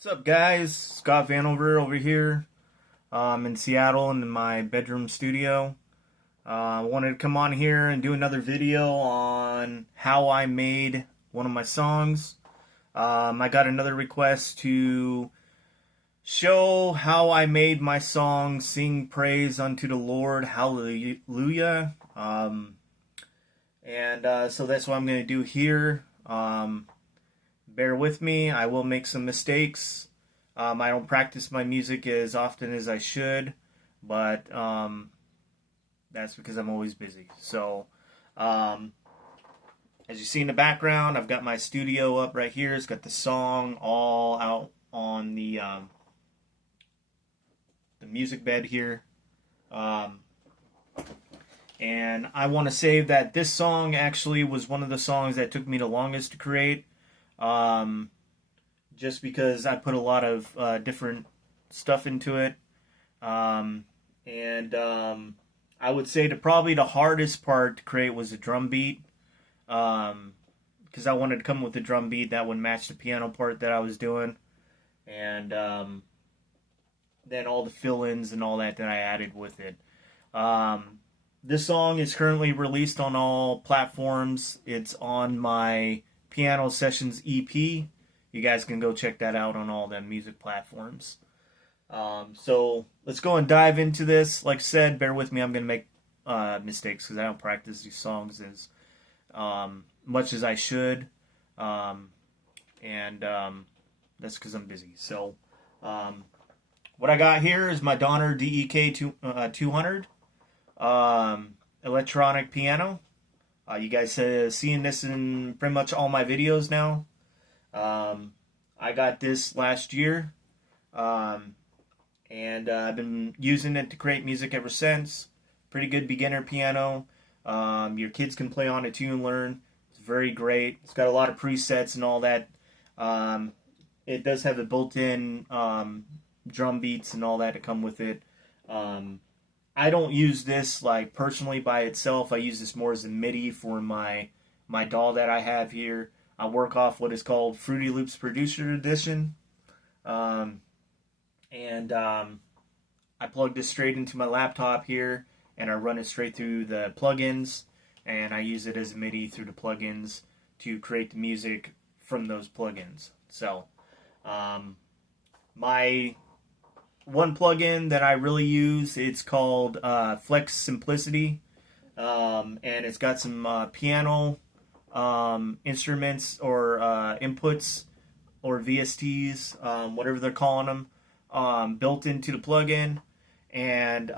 What's up, guys? Scott Vanover over here. In Seattle in my bedroom studio. I wanted to come on here and do another video on how I made one of my songs. I got another request to show how I made my song "Sing Praise Unto the Lord, Hallelujah." So that's what I'm going to do here. Bear with me. I will make some mistakes. I don't practice my music as often as I should, but that's because I'm always busy. So, as you see in the background, I've got my studio up right here. It's got the song all out on the music bed here. And I want to say that this song actually was one of the songs that took me the longest to create. Um, just because I put a lot of different stuff into it. Um, I would say probably the hardest part to create was the drum beat. Because I wanted to come with a drum beat that would match the piano part that I was doing. And then all the fill-ins and all that I added with it. This song is currently released on all platforms. It's on my Piano Sessions EP. You guys can go check that out on all them music platforms. So let's go and dive into this. Like I said, bear with me. I'm going to make mistakes because I don't practice these songs as much as I should. That's because I'm busy. So what I got here is my Donner DEK 200 electronic piano. You guys seeing this in pretty much all my videos now. I got this last year, and I've been using it to create music ever since. Pretty good beginner piano. Your kids can play on it too and learn. It's very great. It's got a lot of presets and all that. It does have the built-in drum beats and all that to come with it. I don't use this like personally by itself. I use this more as a MIDI for my DAW that I have here. I work off what is called Fruity Loops Producer Edition. I plug this straight into my laptop here, and I run it straight through the plugins, and I use it as a MIDI through the plugins to create the music from those plugins. So, my one plugin that I really use, it's called Flex Simplicity, and it's got some piano instruments or inputs or VSTs, whatever they're calling them, built into the plugin. And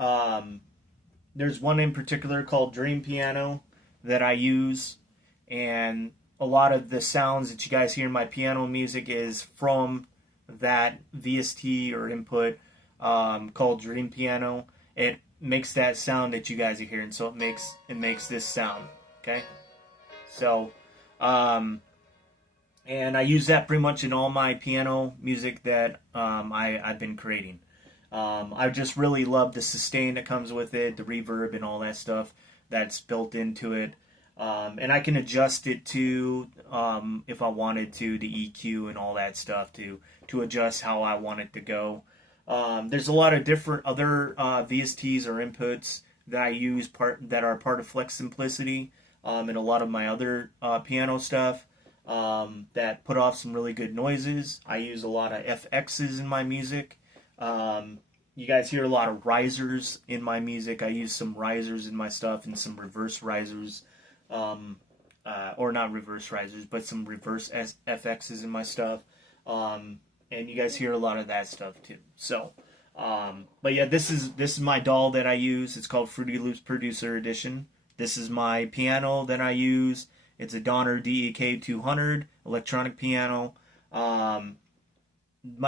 there's one in particular called Dream Piano that I use, and a lot of the sounds that you guys hear in my piano music is from that VST or input called Dream Piano. It makes that sound that you guys are hearing, so it makes this sound. Okay, so and I use that pretty much in all my piano music that I've been creating. I just really love the sustain that comes with it, the reverb and all that stuff that's built into it. And I can adjust it to, if I wanted to, the EQ and all that stuff to adjust how I want it to go. There's a lot of different other VSTs or inputs that I use that are part of Flex Simplicity, and a lot of my other piano stuff that put off some really good noises. I use a lot of FXs in my music. You guys hear a lot of risers in my music. I use some risers in my stuff and some reverse risers, or not reverse risers, but some reverse FXs in my stuff. And you guys hear a lot of that stuff too. So, but yeah, this is my DAW that I use. It's called Fruity Loops Producer Edition. This is my piano that I use. It's a Donner DEK 200 electronic piano. My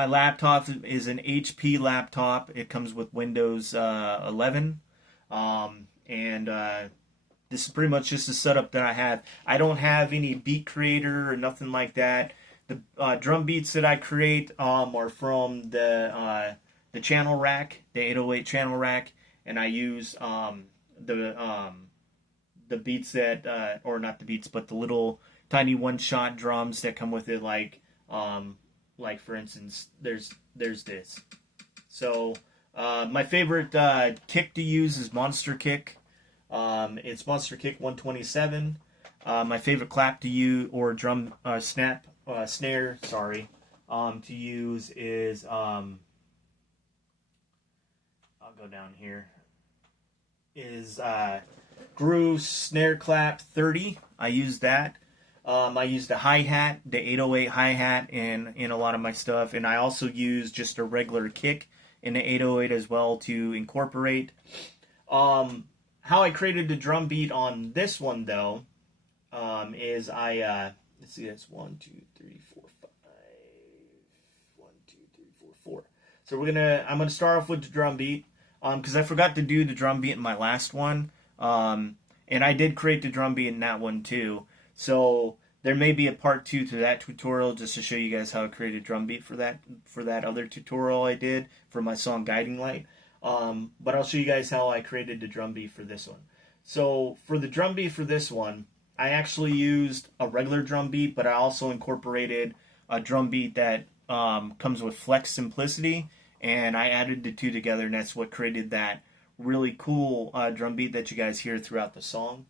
laptop is an HP laptop. It comes with Windows 11. This is pretty much just the setup that I have. I don't have any beat creator or nothing like that. The drum beats that I create are from the channel rack, the 808 channel rack, and I use the beats or not the beats, but the little tiny one-shot drums that come with it, like like for instance, there's this. So my favorite kick to use is Monster Kick. It's Monster Kick 127. My favorite clap to use, or drum snare, sorry, to use is I'll go down here. Is Groove Snare Clap 30. I use that. I use the hi-hat, the 808 hi-hat in a lot of my stuff, and I also use just a regular kick in the 808 as well to incorporate. How I created the drum beat on this one though is let's see, that's 1, 2, 3, 4, 5, 1, 2, 3, 4, 4. So I'm gonna start off with the drum beat because I forgot to do the drum beat in my last one, and I did create the drum beat in that one too. So there may be a part 2 to that tutorial just to show you guys how I created drum beat for that other tutorial I did for my song Guiding Light. But I'll show you guys how I created the drum beat for this one. So for the drum beat for this one, I actually used a regular drum beat, but I also incorporated a drum beat that comes with Flex Simplicity, and I added the two together, and that's what created that really cool drum beat that you guys hear throughout the song.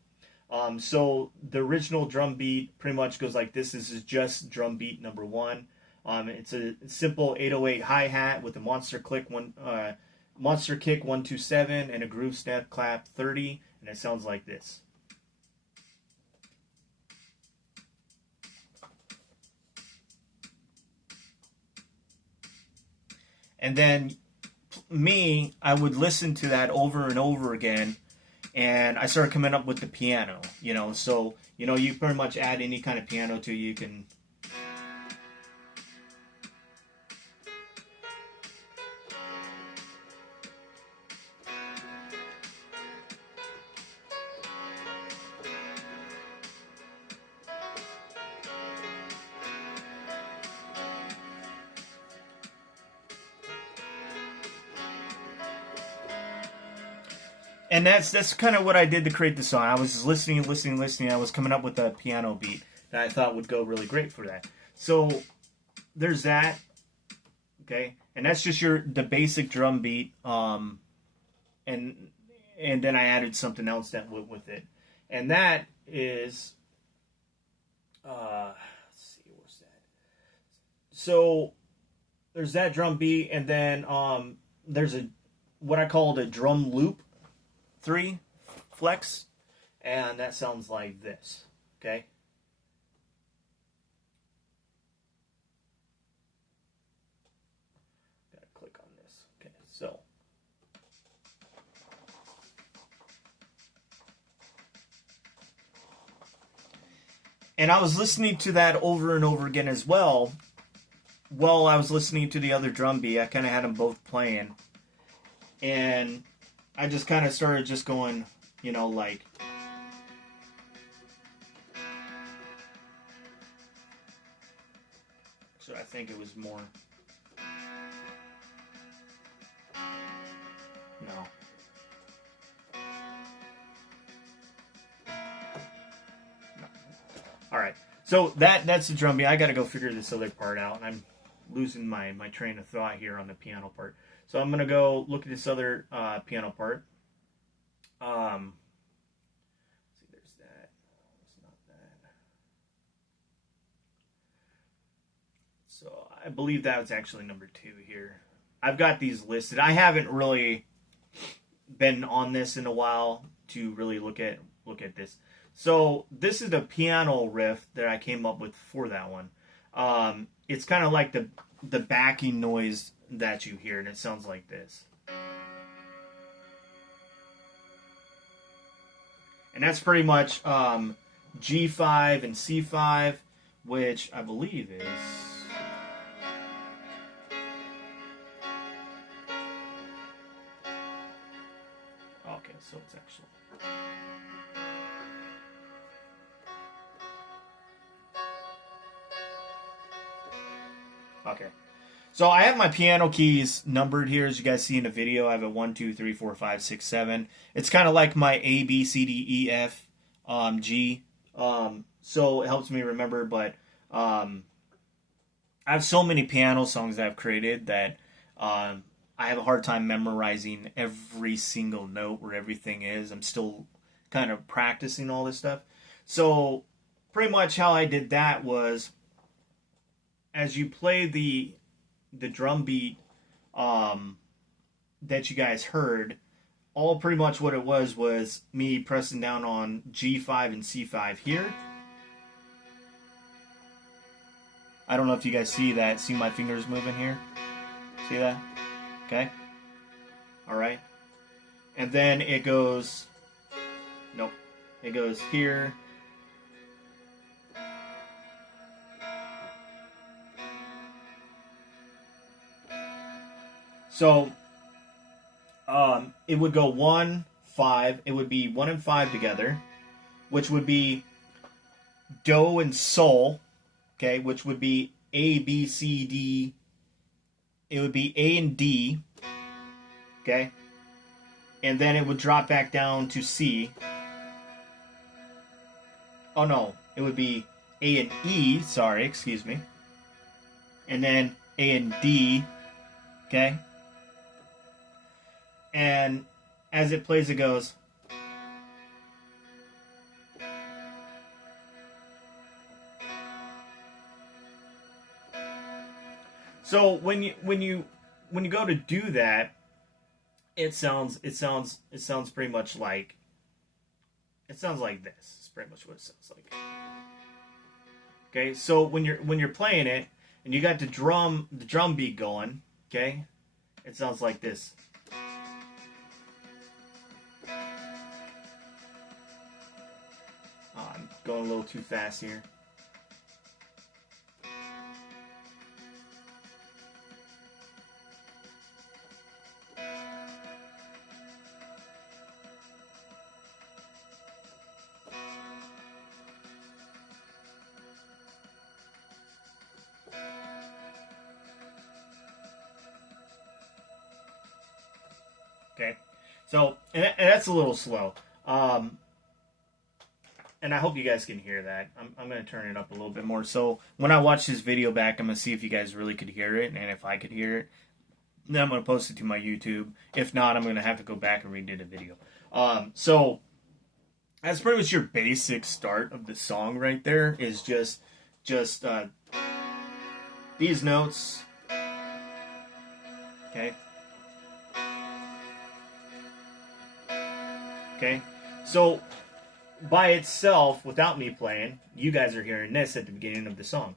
So the original drum beat pretty much goes like this. This is just drum beat number 1. It's a simple 808 hi-hat with a monster kick 127 and a groove snare clap 30, and it sounds like this. And then I would listen to that over and over again, and I started coming up with the piano, so you pretty much add any kind of piano to it. You can and that's kind of what I did to create the song. I was listening. I was coming up with a piano beat that I thought would go really great for that. So there's that, okay, and that's just the basic drum beat. And then I added something else that went with it, and that is let's see, where's that? So there's that drum beat, and then there's what I called a drum loop 3 flex, and that sounds like this, okay? Gotta click on this, okay, so. And I was listening to that over and over again as well. While I was listening to the other drum beat, I kind of had them both playing, and I just kind of started just going, like. So I think it was more. No. All right. So that's the drum beat. I got to go figure this other part out, and I'm losing my train of thought here on the piano part. So I'm gonna go look at this other piano part. See, there's that. It's not that. So I believe that was actually number 2 here. I've got these listed. I haven't really been on this in a while to really look at this. So this is the piano riff that I came up with for that one. It's kind of like the backing noise that you hear, and it sounds like this. And that's pretty much G5 and C5, which I believe is. Okay, so it's actually. Okay. So I have my piano keys numbered here, as you guys see in the video. I have a 1, 2, 3, 4, 5, 6, 7. It's kind of like my A, B, C, D, E, F, G. So it helps me remember, but I have so many piano songs that I've created that I have a hard time memorizing every single note where everything is. I'm still kind of practicing all this stuff. So pretty much how I did that was as you play the drum beat um, that you guys heard, all pretty much what it was me pressing down on G5 and C5 here. I don't know if you guys see that. See my fingers moving here? See that? Okay. All right. And then it goes, nope. It goes here. So it would go 1, 5. It would be 1 and 5 together, which would be Do and Sol, okay, which would be A, B, C, D. It would be A and D, okay, and then it would drop back down to C. Oh no, it would be A and E, sorry, excuse me, and then A and D, okay, and as it plays, it goes. So when you go to do that, it sounds pretty much like it sounds like this. It's pretty much what it sounds like. Okay, so when you're playing it and you got the drum beat going, okay, it sounds like this. I'm going a little too fast here. Okay, so and that's a little slow. Um, and I hope you guys can hear that. I'm going to turn it up a little bit more. So when I watch this video back, I'm going to see if you guys really could hear it, and if I could hear it, then I'm going to post it to my YouTube. If not, I'm going to have to go back and redo the video. So that's pretty much your basic start of the song right there. Is just these notes. Okay. Okay. So by itself, without me playing, you guys are hearing this at the beginning of the song.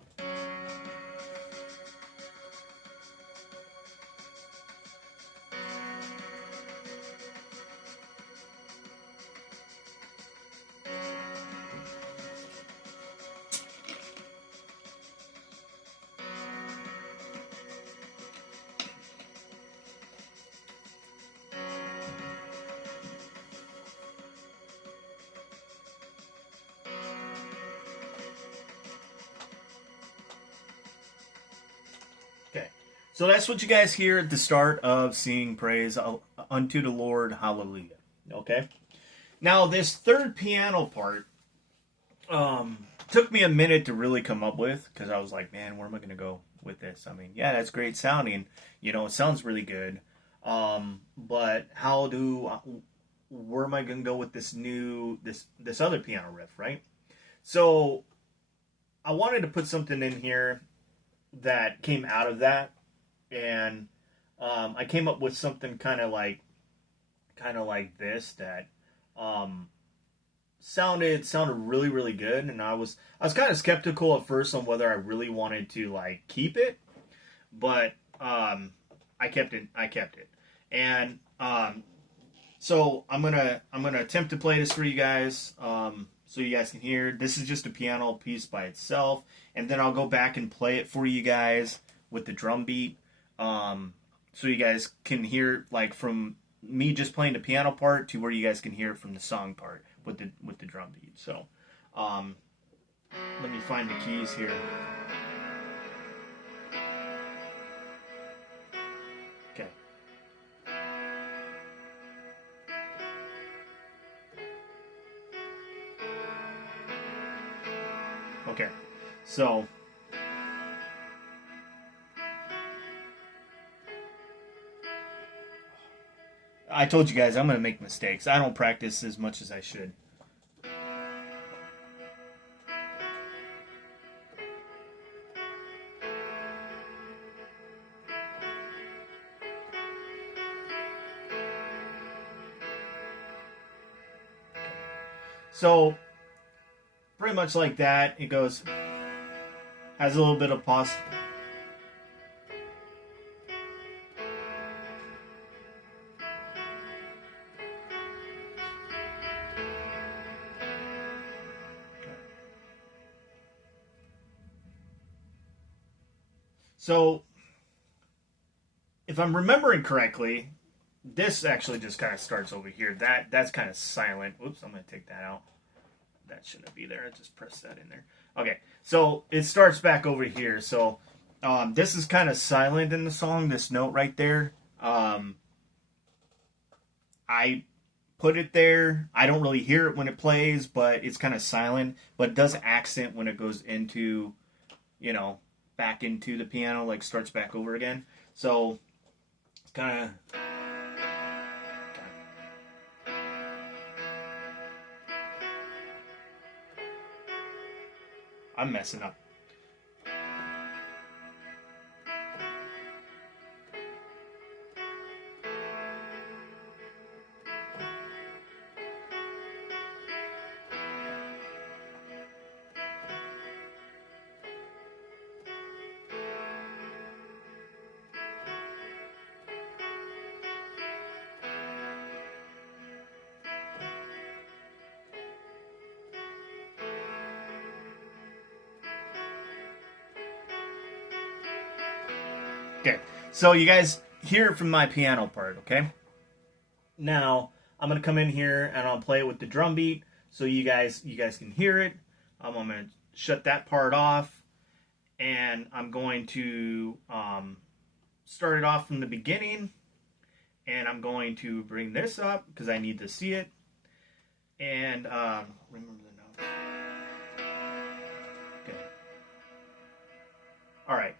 Okay. So that's what you guys hear at the start of singing praise unto the Lord. Hallelujah. Okay. Now, this third piano part took me a minute to really come up with because I was like, man, where am I going to go with this? I mean, yeah, that's great sounding. It sounds really good. But where am I going to go with this other piano riff, right? So I wanted to put something in here that came out of that, and I came up with something kind of like this that um, sounded really really good, and I was kind of skeptical at first on whether I really wanted to like keep it, but I kept it, and so I'm gonna attempt to play this for you guys. So you guys can hear. This is just a piano piece by itself, and then I'll go back and play it for you guys with the drum beat, so you guys can hear like from me just playing the piano part to where you guys can hear it from the song part with the drum beat. So, um, let me find the keys here. Okay. Okay. So I told you guys I'm gonna make mistakes. I don't practice as much as I should. So pretty much like that. It goes, has a little bit of pause. So if I'm remembering correctly, this actually just kind of starts over here. That's kind of silent. Oops, I'm gonna take that out. That shouldn't be there. I just press that in there. Okay, so it starts back over here. So this is kind of silent in the song. This note right there. I put it there. I don't really hear it when it plays, but it's kind of silent. But it does accent when it goes into, you know, back into the piano, like starts back over again. So it's kind of. I'm messing up. Okay, so you guys hear it from my piano part, okay? Now I'm gonna come in here and I'll play it with the drum beat, so you guys can hear it. I'm gonna shut that part off, and I'm going to start it off from the beginning, and I'm going to bring this up because I need to see it, and remember the note. Okay. All right.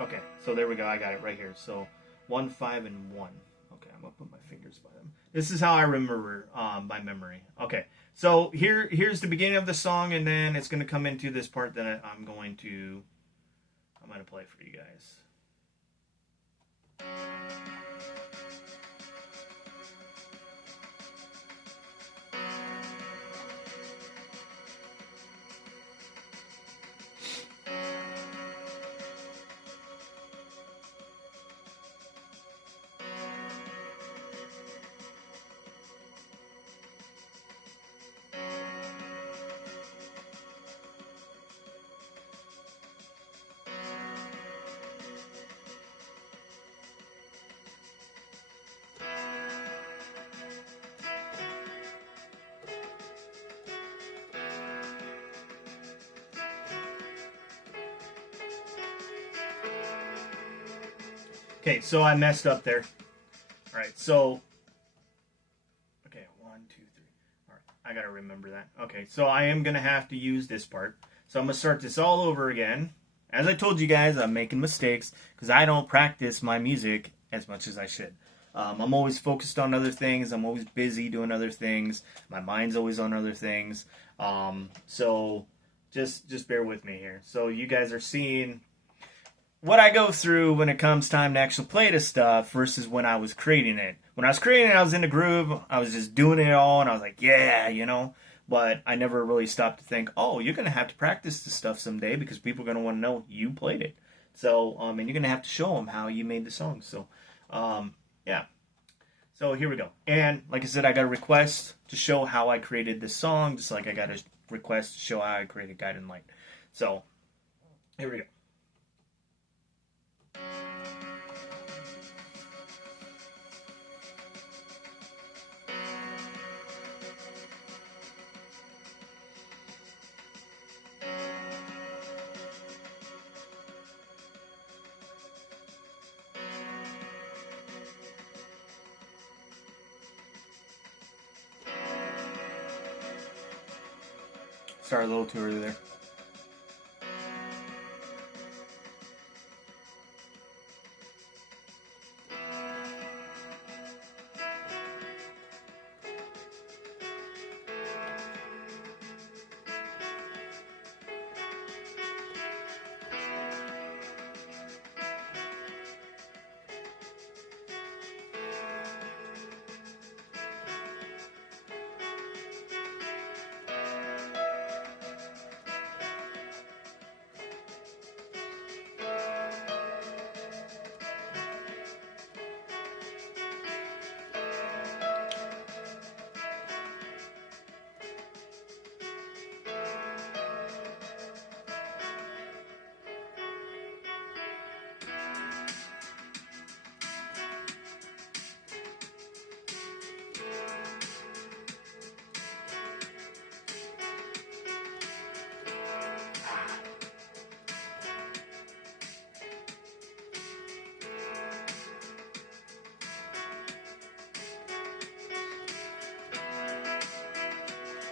Okay, so there we go. I got it right here. So 1, 5, and 1. Okay, I'm gonna put my fingers by them. This is how I remember by memory. Okay, so here's the beginning of the song, and then it's gonna come into this part that I'm gonna play for you guys. Okay, so I messed up there. All right, so okay, 1, 2, 3. All right, I gotta remember that. Okay, so I am gonna have to use this part. So I'm gonna start this all over again. As I told you guys, I'm making mistakes because I don't practice my music as much as I should. I'm always focused on other things. I'm always busy doing other things. My mind's always on other things. So just bear with me here. So you guys are seeing what I go through when it comes time to actually play this stuff versus when I was creating it. When I was creating it, I was in the groove. I was just doing it all, and I was like, yeah, you know. But I never really stopped to think, oh, you're going to have to practice this stuff someday because people are going to want to know you played it. So, and you're going to have to show them how you made the song. So, yeah. So here we go. And like I said, I got a request to show how I created this song, just like I got a request to show how I created Guiding Light. So, here we go. Started a little too early there.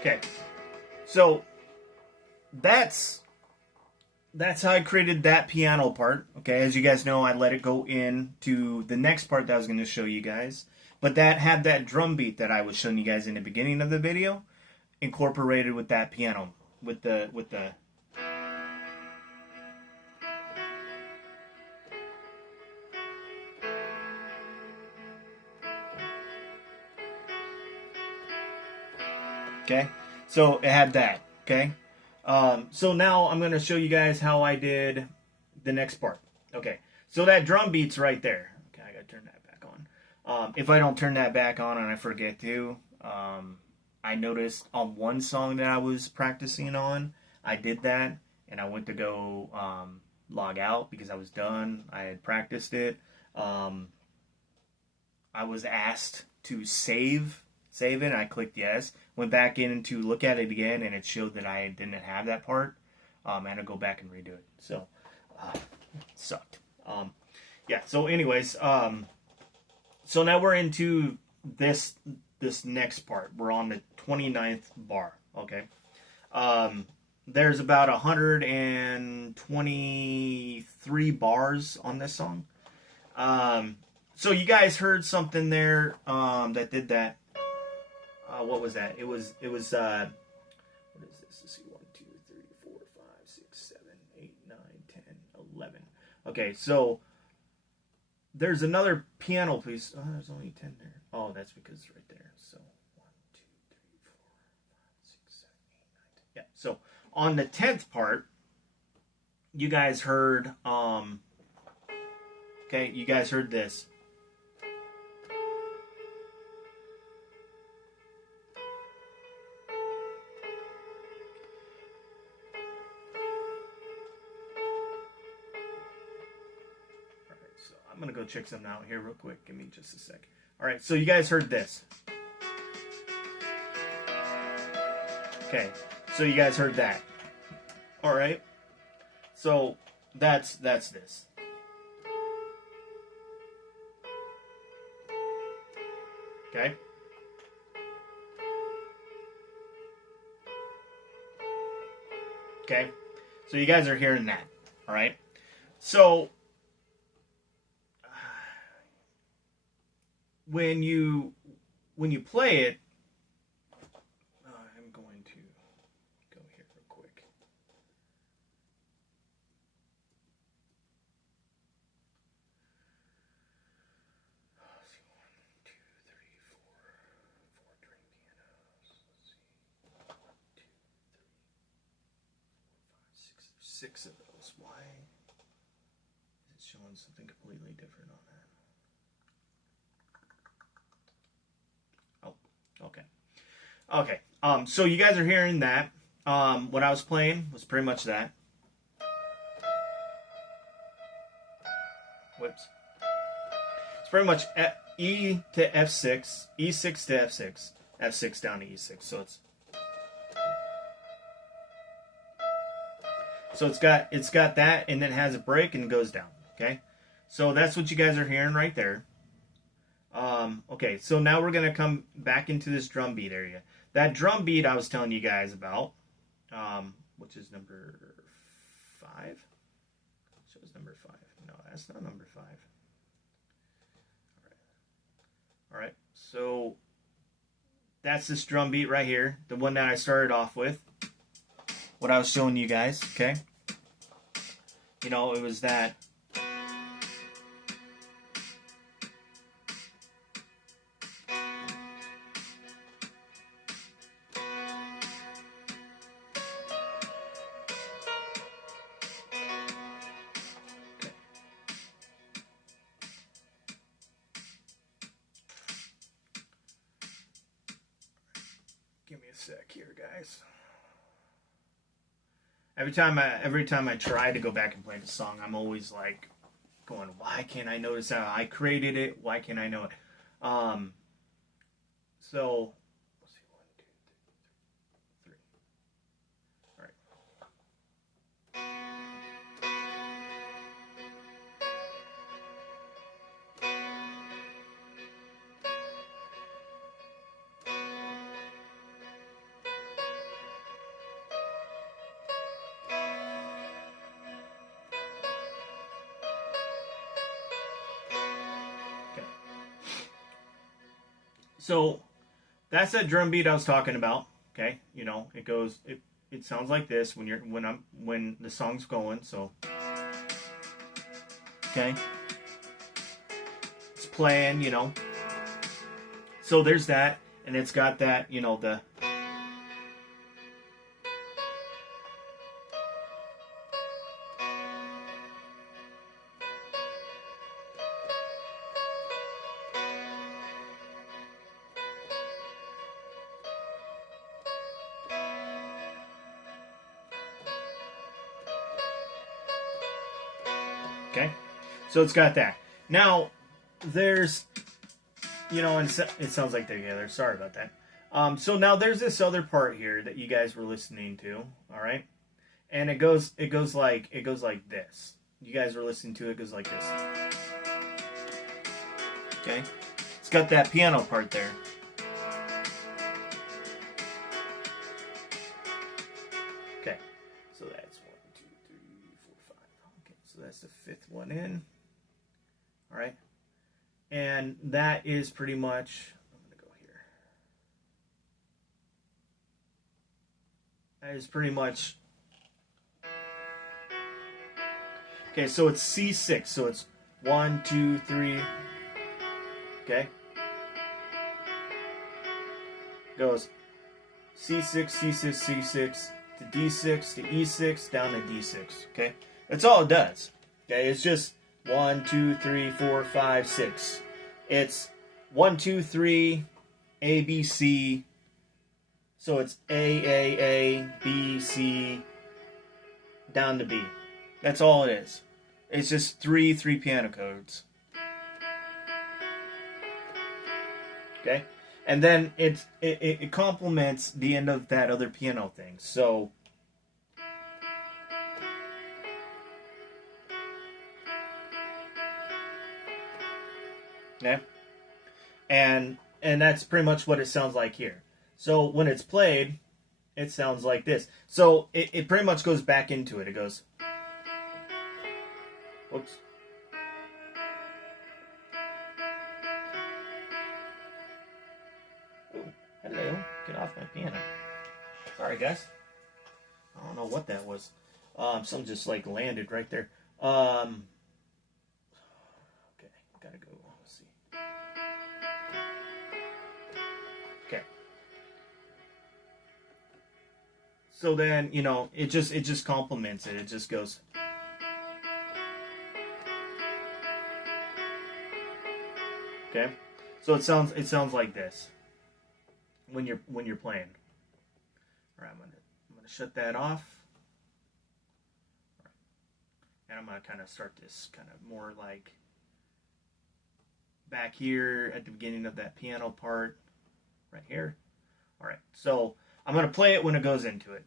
Okay, so that's how I created that piano part. Okay, as you guys know, I let it go into the next part that I was going to show you guys. But that had that drum beat that I was showing you guys in the beginning of the video, incorporated with that piano, with the okay. So it had that. Okay. So now I'm going to show you guys how I did the next part. Okay. So that drum beat's right there. Okay, I got to turn that back on. If I don't turn that back on and I forget to, I noticed on one song that I was practicing on, I did that, and I went to go log out because I was done. I had practiced it. I was asked to save it, and I clicked yes. Went back in to look at it again, and it showed that I didn't have that part. I had to go back and redo it. So, it sucked. Yeah, so anyways, so now we're into this next part. We're on the 29th bar, okay? There's about 123 bars on this song. So you guys heard something there that did that. What was that? It was what is this? Let's see, 1, 2, 3, 4, 5, 6, 7, 8, 9, 10, 11. Okay, so there's another piano piece. Oh, there's only 10 there. Oh, that's because it's right there. So 1, 2, 3, 4, 5, 6, 7, 8, 9, 10. Yeah. So on the 10th part, you guys heard okay, you guys heard this. So I'm going to go check something out here real quick. Give me just a sec. All right, so you guys heard this. Okay, so you guys heard that. All right, so that's this. Okay. Okay, so you guys are hearing that. All right, so when you play it, I'm going to go here real quick. Let's see, 1, 2, 3, 4 string pianos. Let's see, 1, 2, 3, 4, 5, 6. There's 6 of those. Why is it showing something completely different on that? Okay. Okay. So you guys are hearing that. What I was playing was pretty much that. Whoops. It's pretty much E to F6, E6 to F6, F6 down to E6. So it's got that, and then it has a break and it goes down. Okay. So that's what you guys are hearing right there. Okay, so now we're going to come back into this drum beat area. That drum beat I was telling you guys about, which is number 5. Shows number 5. No, that's not number 5. All right, so that's this drum beat right here, the one that I started off with, what I was showing you guys, okay? You know, it was that. Give me a sec here, guys. Every time I try to go back and play the song, I'm always like going, why can't I notice how I created it? Why can't I know it? So let's see, 1, 2, 3. All right. So that's that drum beat I was talking about. Okay, you know, it sounds like this when the song's going. So okay, it's playing, you know. So there's that, and it's got that, you know, the okay. So it's got that. Now there's, you know, and it sounds like they're together. Sorry about that. So now there's this other part here that you guys were listening to. All right, and it goes like this. You guys were listening to it. It goes like this. Okay, it's got that piano part there. Okay, so that's 1, 2, 3, 4, 5. Okay, so that's the fifth one in. All right, and that is pretty much. I'm gonna go here. That is pretty much. Okay, so it's C6. So it's 1, 2, 3. Okay. Goes C6, C6, C6 to D6 to E6 down to D6. Okay, that's all it does. Okay, it's just 1, 2, 3, 4, 5, 6. It's 1, 2, 3, A, B, C. So it's A, B, C, down to B. That's all it is. It's just three piano chords. Okay, and then it complements the end of that other piano thing. So yeah, and that's pretty much what it sounds like here. So when it's played, it sounds like this. So it pretty much goes back into it. It goes, whoops. Ooh, hello, get off my piano. Sorry, guys. I don't know what that was. Something just like landed right there. Okay, gotta go. Let's see. Okay. So then, you know, it just complements it. It just goes. Okay. So it sounds like this when you're playing. All right, I'm gonna shut that off. Right. And I'm gonna kind of start this kind of more like back here at the beginning of that piano part, right here. All right. So I'm gonna play it when it goes into it.